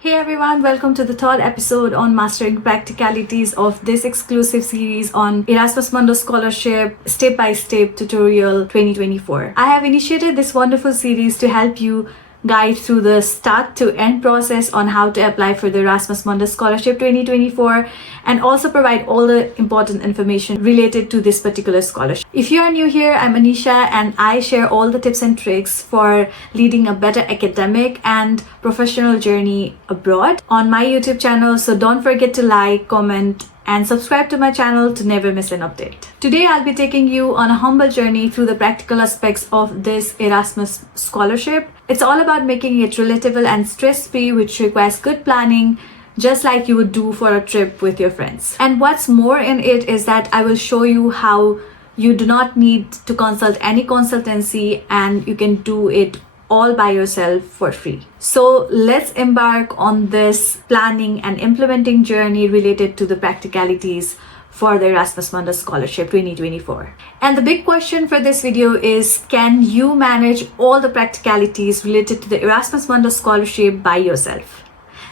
Hey everyone, welcome to the third episode on Mastering Practicalities of this exclusive series on Erasmus Mundus Scholarship Step-by-Step Tutorial 2024. I have initiated this wonderful series to help you guide through the start to end process on how to apply for the Erasmus Mundus Scholarship 2024 and also provide all the important information related to this particular scholarship. If you are new here, I'm Anisha and I share all the tips and tricks for leading a better academic and professional journey abroad on my YouTube channel. So don't forget to like, comment, and subscribe to my channel to never miss an update. Today I'll be taking you on a humble journey through the practical aspects of this Erasmus scholarship. It's all about making it relatable and stress-free, which requires good planning, just like you would do for a trip with your friends. And what's more in it is that I will show you how you do not need to consult any consultancy and you can do it all by yourself for free. So let's embark on this planning and implementing journey related to the practicalities for the Erasmus Mundus Scholarship 2024. And the big question for this video is, can you manage all the practicalities related to the Erasmus Mundus Scholarship by yourself?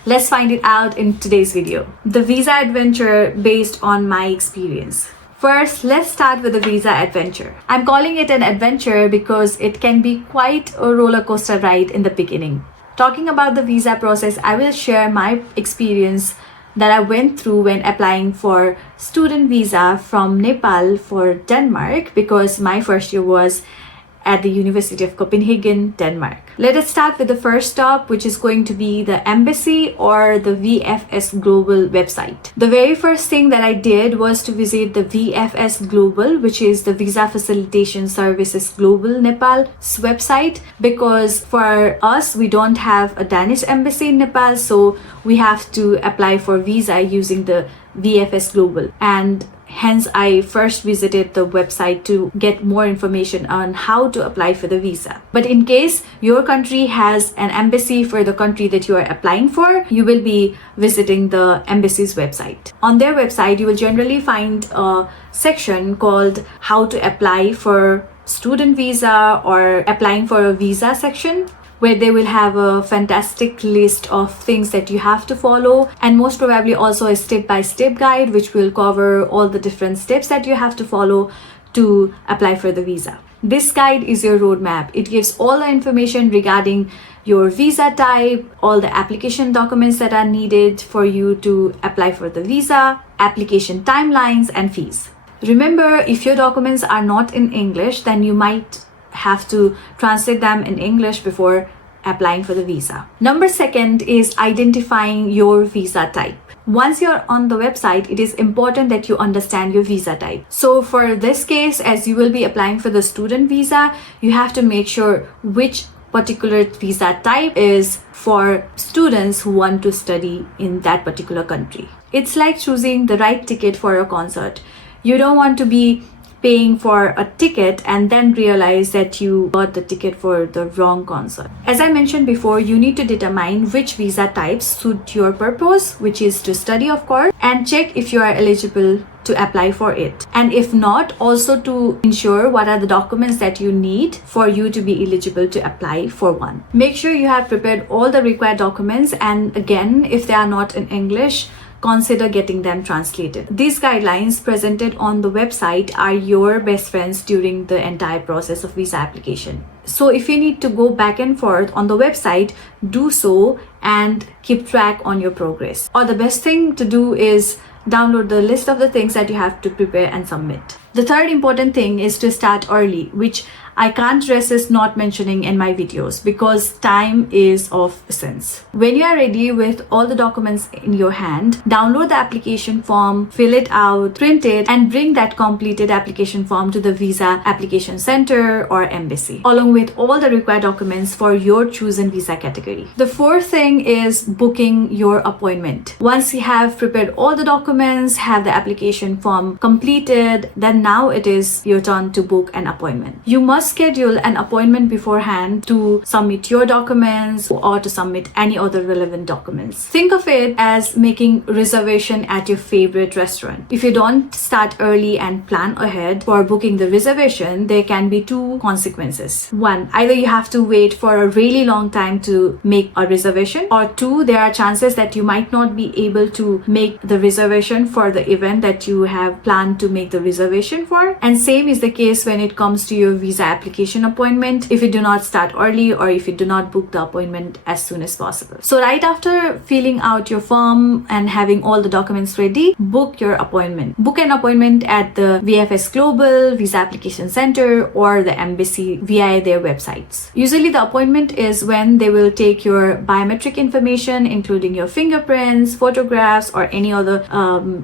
Let's find it out in today's video. The visa adventure based on my experience. First, let's start with the visa adventure. I'm calling it an adventure because it can be quite a roller coaster ride in the beginning. Talking about the visa process, I will share my experience that I went through when applying for student visa from Nepal for Denmark, because my first year was at the University of Copenhagen, Denmark. Let us start with the first stop, which is going to be the embassy or the VFS Global website. The very first thing that I did was to visit the VFS Global, which is the Visa Facilitation Services Global Nepal's website, because for us, we don't have a Danish embassy in Nepal, so we have to apply for visa using the VFS Global. And hence, I first visited the website to get more information on how to apply for the visa. But in case your country has an embassy for the country that you are applying for, you will be visiting the embassy's website. On their website, you will generally find a section called How to Apply for Student Visa or Applying for a Visa section, where they will have a fantastic list of things that you have to follow, and most probably also a step-by-step guide which will cover all the different steps that you have to follow to apply for the visa. This guide is your roadmap. It gives all the information regarding your visa type, all the application documents that are needed for you to apply for the visa, application timelines, and fees. Remember, if your documents are not in English, then you might have to translate them in English before applying for the visa. Number second is identifying your visa type. Once you're on the website, it is important that you understand your visa type. So for this case, as you will be applying for the student visa, you have to make sure which particular visa type is for students who want to study in that particular country. It's like choosing the right ticket for a concert. You don't want to be paying for a ticket and then realize that you bought the ticket for the wrong concert. As I mentioned before, you need to determine which visa types suit your purpose, which is to study, of course, and check if you are eligible to apply for it. And if not, also to ensure what are the documents that you need for you to be eligible to apply for one. Make sure you have prepared all the required documents, and again, if they are not in English, consider getting them translated. These guidelines presented on the website are your best friends during the entire process of visa application. So if you need to go back and forth on the website, do so and keep track on your progress. Or the best thing to do is download the list of the things that you have to prepare and submit. The third important thing is to start early, which I can't resist not mentioning in my videos because time is of essence. When you are ready with all the documents in your hand, download the application form, fill it out, print it, and bring that completed application form to the Visa Application Center or embassy, along with all the required documents for your chosen visa category. The fourth thing is booking your appointment. Once you have prepared all the documents, have the application form completed, then now it is your turn to book an appointment. You must must schedule an appointment beforehand to submit your documents or to submit any other relevant documents. Think of it as making reservation at your favorite restaurant. If you don't start early and plan ahead for booking the reservation, there can be two consequences. One, either you have to wait for a really long time to make a reservation, or two, there are chances that you might not be able to make the reservation for the event that you have planned to make the reservation for. And same is the case when it comes to your visa application appointment if you do not start early or if you do not book the appointment as soon as possible. So right after filling out your form and having all the documents ready, book your appointment. Book an appointment at the VFS Global, Visa Application Center, or the embassy via their websites. Usually the appointment is when they will take your biometric information, including your fingerprints, photographs, or any other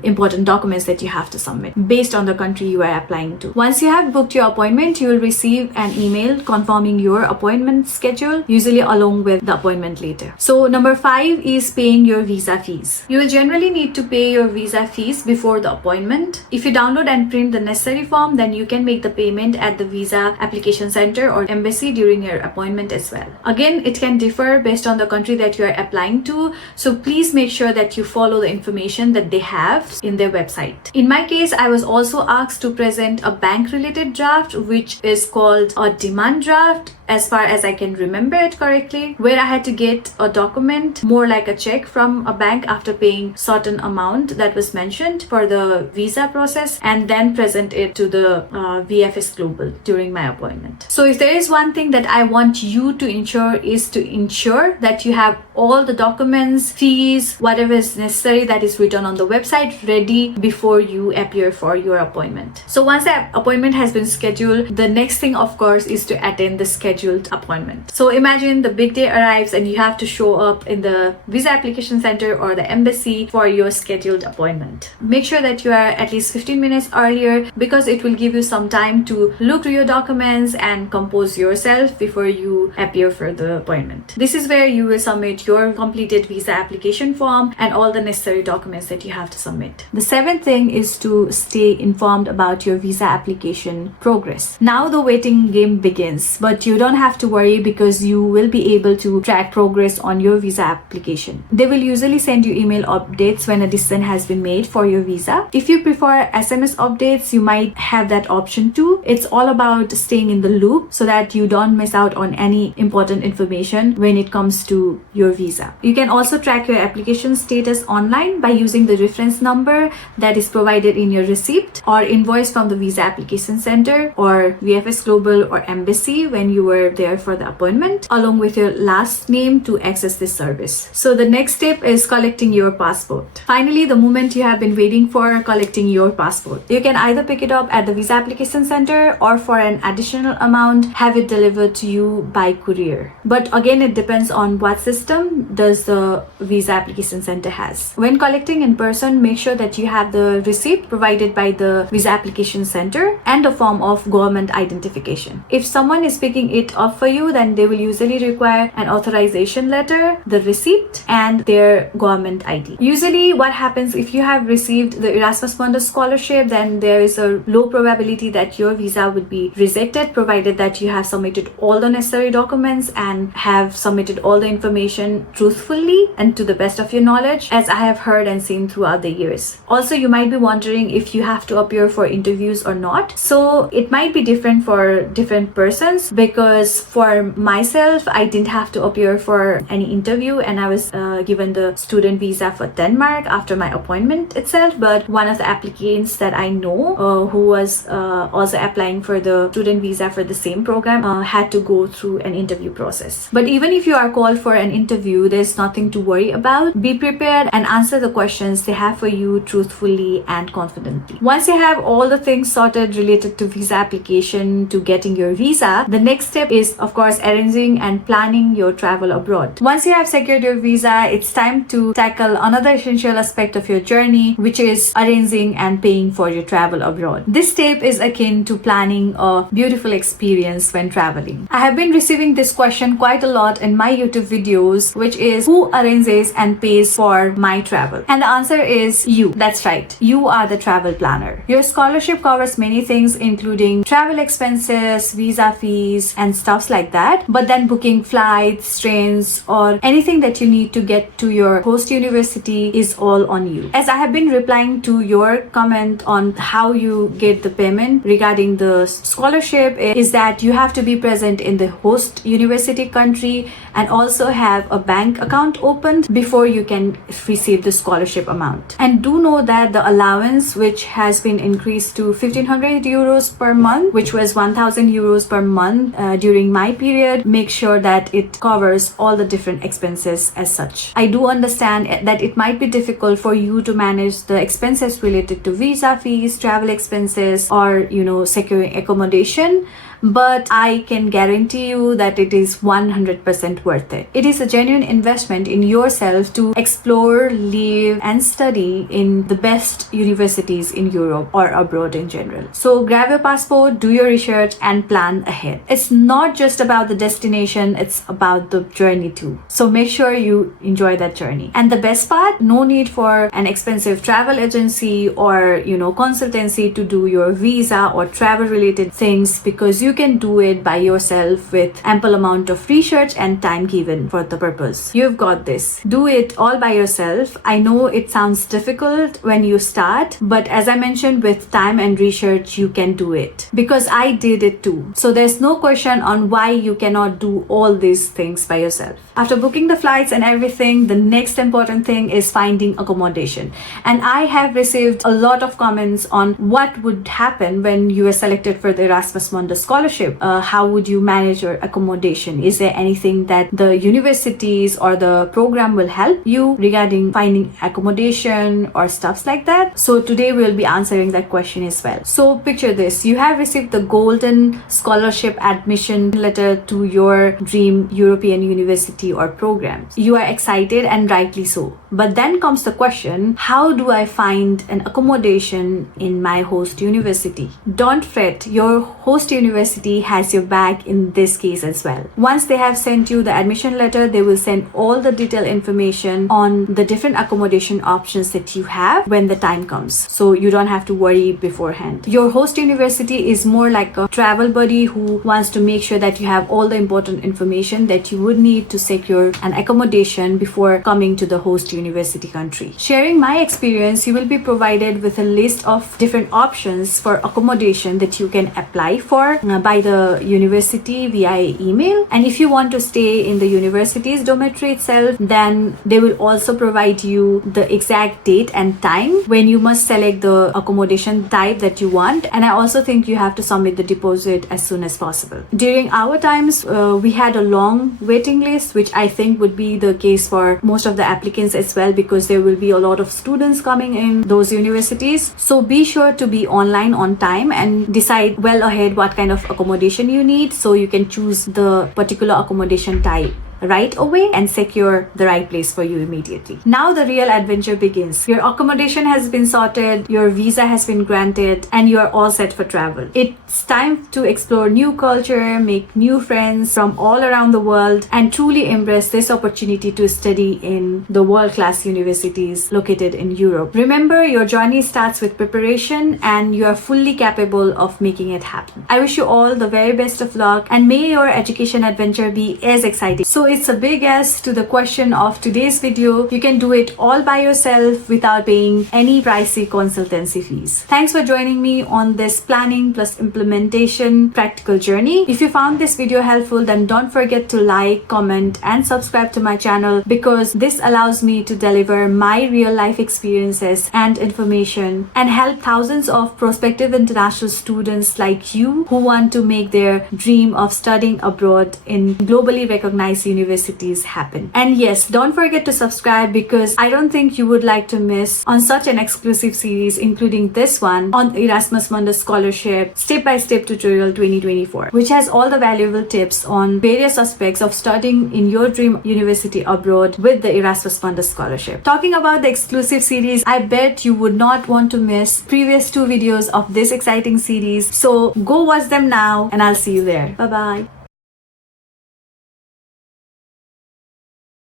important documents that you have to submit based on the country you are applying to. Once you have booked your appointment, you will receive an email confirming your appointment schedule, usually along with the appointment letter. So number 5 is paying your visa fees. You will generally need to pay your visa fees before the appointment. If you download and print the necessary form, then you can make the payment at the visa application center or embassy during your appointment as well. Again, it can differ based on the country that you are applying to, so please make sure that you follow the information that they have in their website. In my case, I was also asked to present a bank related draft, which is called a demand draft, as far as I can remember it correctly, where I had to get a document more like a check from a bank after paying certain amount that was mentioned for the visa process, and then present it to the VFS Global during my appointment. So if there is one thing that I want you to ensure, is to ensure that you have all the documents, fees, whatever is necessary that is written on the website ready before you appear for your appointment. So once the appointment has been scheduled, the next thing of course is to attend the scheduled appointment. So imagine the big day arrives and you have to show up in the visa application center or the embassy for your scheduled appointment. Make sure that you are at least 15 minutes earlier, because it will give you some time to look through your documents and compose yourself before you appear for the appointment. This is where you will submit your completed visa application form and all the necessary documents that you have to submit. The 7th thing is to stay informed about your visa application progress. Now the waiting game begins, but you don't have to worry because you will be able to track progress on your visa application. They will usually send you email updates when a decision has been made for your visa. If you prefer SMS updates, you might have that option too. It's all about staying in the loop so that you don't miss out on any important information when it comes to your visa. You can also track your application status online by using the reference number that is provided in your receipt or invoice from the visa application center or VFS Global or embassy when you were there for the appointment, along with your last name to access this service. So the next step is collecting your passport. Finally, the moment you have been waiting for, collecting your passport. You can either pick it up at the visa application center or for an additional amount have it delivered to you by courier. But again, it depends on what system does the visa application center has. When collecting in person, make sure that you have the receipt provided by the visa application center and a form of government identification. If someone is picking it up for you, then they will usually require an authorization letter, the receipt, and their government ID. Usually what happens if you have received the Erasmus Mundus Scholarship, then there is a low probability that your visa would be rejected, provided that you have submitted all the necessary documents and have submitted all the information truthfully and to the best of your knowledge, as I have heard and seen throughout the years. Also, you might be wondering if you have to appear for interviews or not. So it might be different for different persons, because for myself, I didn't have to appear for any interview and I was given the student visa for Denmark after my appointment itself. But one of the applicants that I know who was also applying for the student visa for the same program had to go through an interview process. But even if you are called for an interview, there's nothing to worry about. Be prepared and answer the questions they have for you truthfully and confidently. Once you have all the things sorted related to visa application, to getting your visa, the next step step is, of course, arranging and planning your travel abroad. Once you have secured your visa, it's time to tackle another essential aspect of your journey, which is arranging and paying for your travel abroad. This step is akin to planning a beautiful experience when traveling. I have been receiving this question quite a lot in my YouTube videos, which is, who arranges and pays for my travel? And the answer is you. That's right. You are the travel planner. Your scholarship covers many things, including travel expenses, visa fees, and stuffs like that. But then booking flights, trains, or anything that you need to get to your host university is all on you. As I have been replying to your comment on how you get the payment regarding the scholarship, is that you have to be present in the host university country and also have a bank account opened before you can receive the scholarship amount. And do know that the allowance, which has been increased to 1500 euros per month, which was 1000 euros per month during my period, make sure that it covers all the different expenses as such. I do understand that it might be difficult for you to manage the expenses related to visa fees, travel expenses, or securing accommodation, but I can guarantee you that it is 100% worth it. It is a genuine investment in yourself to explore, live, and study in the best universities in Europe or abroad in general. So grab your passport, do your research, and plan ahead. It's not just about the destination, it's about the journey too. So make sure you enjoy that journey. And the best part, no need for an expensive travel agency or consultancy to do your visa or travel related things, because you can do it by yourself with ample amount of research and time given for the purpose. You've got this. Do it all by yourself. I know it sounds difficult when you start, but as I mentioned, with time and research, you can do it, because I did it too. So there's no question on why you cannot do all these things by yourself. After booking the flights and everything, the next important thing is finding accommodation. And I have received a lot of comments on what would happen when you are selected for the Erasmus Mundus Scholarship. How would you manage your accommodation? Is there anything that the universities or the program will help you regarding finding accommodation or stuffs like that? So today we'll be answering that question as well. So picture this. You have received the golden scholarship admission letter to your dream European university or program. You are excited, and rightly so. But then comes the question, how do I find an accommodation in my host university? Don't fret. Your host university has your back in this case as well. Once they have sent you the admission letter, they will send all the detailed information on the different accommodation options that you have when the time comes. So you don't have to worry beforehand. Your host university is more like a travel buddy who wants to make sure that you have all the important information that you would need to secure an accommodation before coming to the host university country. Sharing my experience, you will be provided with a list of different options for accommodation that you can apply for by the university via email. And if you want to stay in the university's dormitory itself, then they will also provide you the exact date and time when you must select the accommodation type that you want. And I also think you have to submit the deposit as soon as possible. During our times, we had a long waiting list, which I think would be the case for most of the applicants as well, because there will be a lot of students coming in those universities. So be sure to be online on time and decide well ahead what kind of accommodation you need, so you can choose the particular accommodation type right away and secure the right place for you immediately. Now the real adventure begins. Your accommodation has been sorted, your visa has been granted, and you are all set for travel. It's time to explore new culture, make new friends from all around the world, and truly embrace this opportunity to study in the world-class universities located in Europe. Remember, your journey starts with preparation, and you are fully capable of making it happen. I wish you all the very best of luck, and may your education adventure be as exciting. So it's a big yes to the question of today's video. You can do it all by yourself without paying any pricey consultancy fees. Thanks for joining me on this planning plus implementation practical journey. If you found this video helpful, then don't forget to like, comment, and subscribe to my channel, because this allows me to deliver my real life experiences and information and help thousands of prospective international students like you who want to make their dream of studying abroad in globally recognized universities universities happen. And yes, don't forget to subscribe because I don't think you would like to miss on such an exclusive series, including this one on Erasmus Mundus Scholarship Step-by-Step Tutorial 2024, which has all the valuable tips on various aspects of studying in your dream university abroad with the Erasmus Mundus Scholarship. Talking about the exclusive series, I bet you would not want to miss previous 2 videos of this exciting series. So go watch them now and I'll see you there. Bye bye.